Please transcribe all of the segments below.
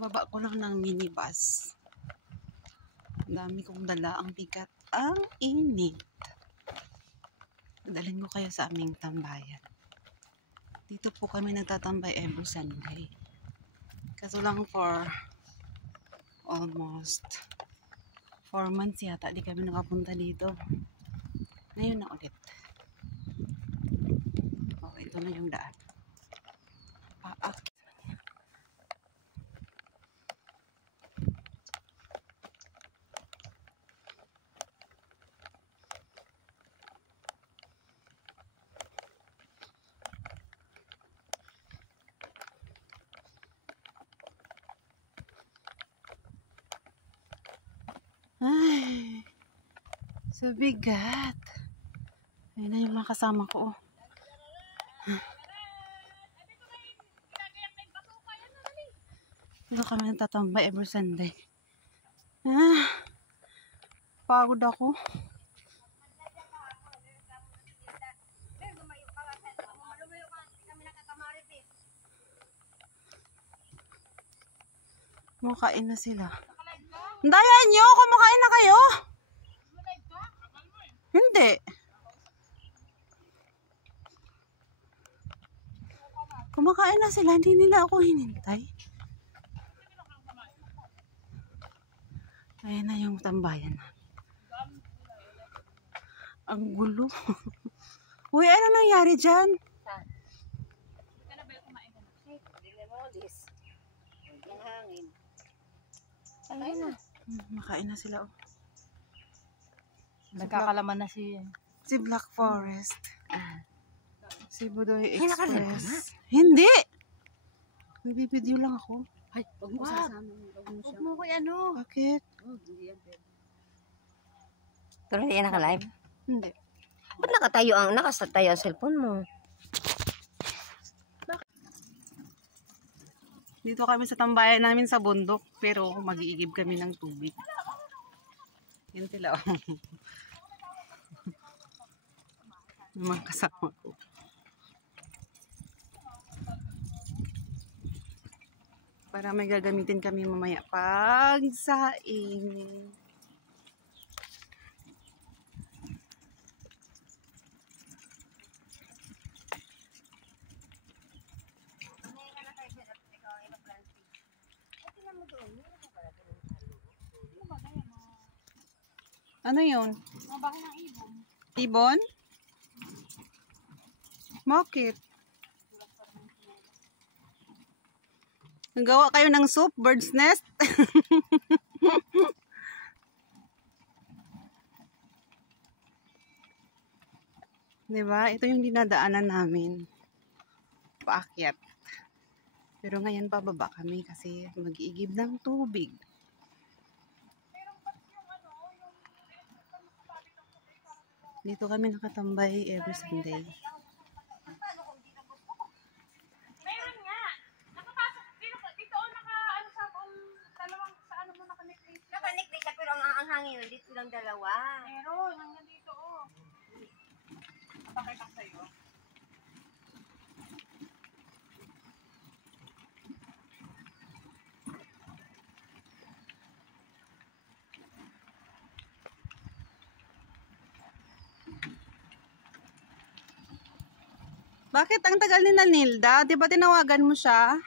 Kababa ko lang ng minibus. Ang dami kong dala, ang bigat, ang init. Dalhin ko kayo sa aming tambayan. Dito po kami nagtatambay every Sunday. Kaso lang for almost 4 months yata di kami nakapunta dito. Ngayon na ulit. Oh, ito na yung daan. Paak. Ay, so bigat. Ayun na yung mga kasama ko. Dito kami nagtatambay every Sunday. Pagod ako. Kumakain na sila. Dayan nyo! Kumakain na kayo! Hindi. Kumakain na sila. Hindi nila ako hinintay. Ayan na yung tambayan. Ang gulo. Uy, ano nangyari dyan? Makain na sila. Oh. Nagkakalaman na si Black Forest. Si Budoy Express. Hindi! Nagbibideo lang ako. ay, wag mo sasama. Wag mo ko ano. Bakit? Pero hindi yan naka-live? Hindi. Ba't nakasatayo ang cellphone mo? Dito kami sa tambayan namin sa bundok, pero mag-iigib kami ng tubig. Yan sila. Yung mga kasama ko. Para may gagamitin kami mamaya pag saing. Ano yun? Mabakin ng ibon. Ibon? Bakit? Nagawa kayo ng soup, bird's nest? Diba? Ito yung dinadaanan namin. Paakyat. Pero ngayon pababa kami kasi mag-iigib ng tubig. Dito kami nakatambay every Sunday. Meron nga. Nakapasok dito naka-ano sa dalawang sa ano mo naka-necklace. Naka-necklace siya pero ang hangin dito lang dalawa. Meron hanggang dito oh. Pakita ko sa'yo. Bakit ang tagal ni Nilda? Di ba tinawagan mo siya?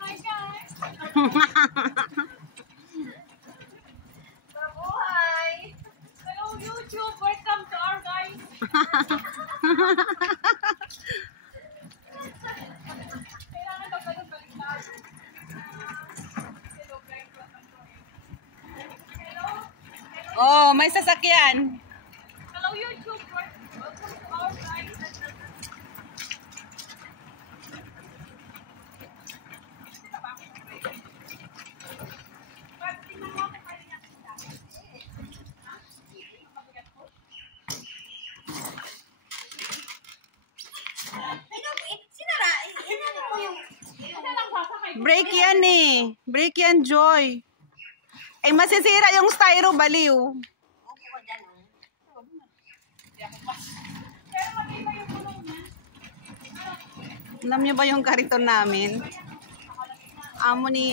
Hi guys. Mabuhay! Hello YouTube. Welcome to our guys. Kailangan daw ganun baliktad. Hello guys. Hello. Oh, may sasakyan. Hello YouTube. Welcome to our guys. brake yan eh. Brake yan, Joy. Ay, masisira yung styro, baliw. Pero mag-iba yung gulong niya. Alam niyo ba yung kariton namin? Amo ni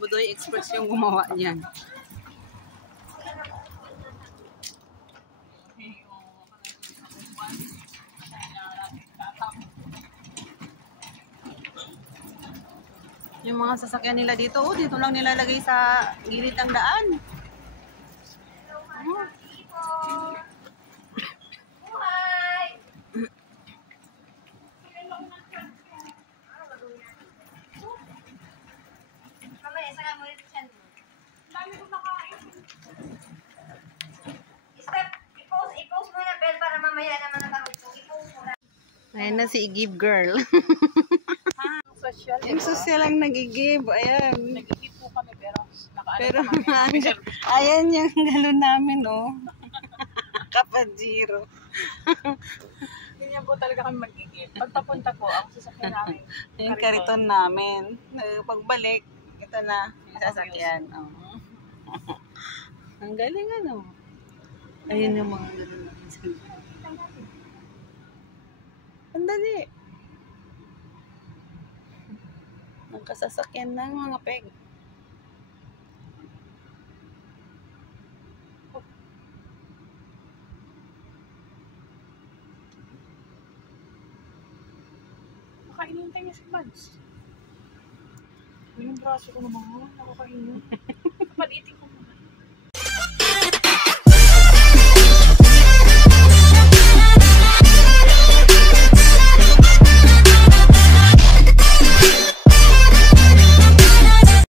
Budoy Express yung gumawa niyan. Yung mga sasakyan nila dito, oh, dito lang nilalagay sa gilid ng daan. Oh. Buhay! Mamaya, saka mo rin siya. Ang dami ko nakain. Step, i-post mo na, Bel, para mamaya naman nakarugtong. I-post mo na. Ayan na si Give Girl. Social. Yung social lang nagigib. Ayan. Nag-ihip po kami pero nakaano Pero pa kami. ayan yung galon namin, oh. Kapajiro. Ganyan po talaga kami mag-ihip. Pagpapunta po, ang sasakyan namin. Yung kariton namin. Pagbalik, ito na yung sasakyan. Oh. Ang galing, ano. Ayun yung mga galon namin. Ang dali. Ang kasasakyan ng mga peg. Nakainintay niya si Mads. Yung braso ko naman, nakakainin. Palitin ko